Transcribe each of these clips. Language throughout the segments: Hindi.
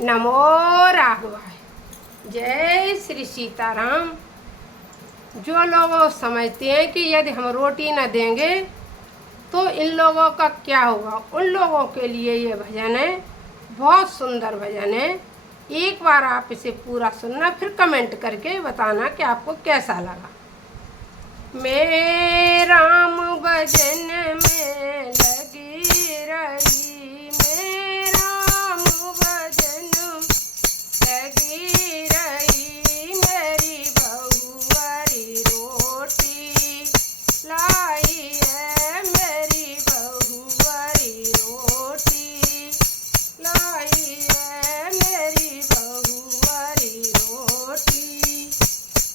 नमो राघवाय। जय श्री सीताराम। जो लोग समझते हैं कि यदि हम रोटी न देंगे तो इन लोगों का क्या होगा, उन लोगों के लिए ये भजन है। बहुत सुंदर भजन है। एक बार आप इसे पूरा सुनना, फिर कमेंट करके बताना कि आपको कैसा लगा। मैं राम भजन में लगी रही, मैं राम भजन लगी रही, मेरी बहुआरी रोटी लाई है, मेरी बहुआरी रोटी लाई है, मेरी बहुआरी रोटी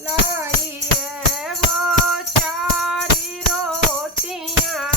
लाई है। वो चारी रोटियां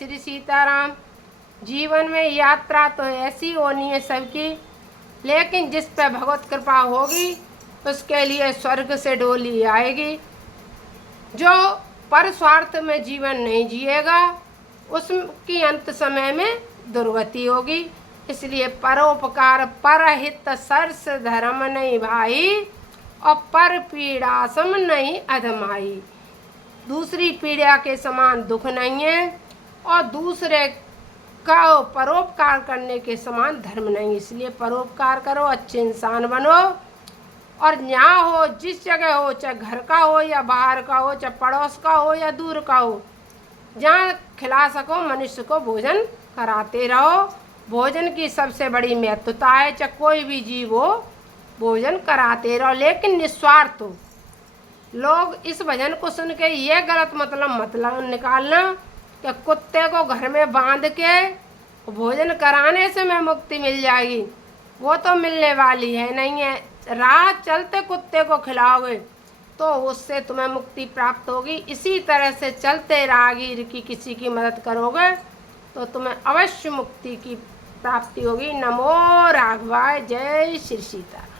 श्री सीताराम। जीवन में यात्रा तो ऐसी होनी है सबकी, लेकिन जिस पे भगवत कृपा होगी उसके लिए स्वर्ग से डोली आएगी। जो पर स्वार्थ में जीवन नहीं जिएगा उसकी अंत समय में दुर्गति होगी। इसलिए परोपकार परहित सरस धर्म नहीं भाई, और पर पीड़ा सम नहीं अधमाई। दूसरी पीड़ा के समान दुख नहीं है और दूसरे का परोपकार करने के समान धर्म नहीं। इसलिए परोपकार करो, अच्छे इंसान बनो, और जहाँ हो, जिस जगह हो, चाहे घर का हो या बाहर का हो, चाहे पड़ोस का हो या दूर का हो, जहाँ खिला सको मनुष्य को भोजन कराते रहो। भोजन की सबसे बड़ी महत्वता है, चाहे कोई भी जीव हो भोजन कराते रहो, लेकिन निस्वार्थ हो। लोग इस भजन को सुन के ये गलत मतलब निकालना कि कुत्ते को घर में बांध के भोजन कराने से मैं मुक्ति मिल जाएगी, वो तो मिलने वाली है नहीं है। राह चलते कुत्ते को खिलाओगे तो उससे तुम्हें मुक्ति प्राप्त होगी। इसी तरह से चलते राहगीर की किसी की मदद करोगे तो तुम्हें अवश्य मुक्ति की प्राप्ति होगी। नमो राघवाय। जय श्री सीता।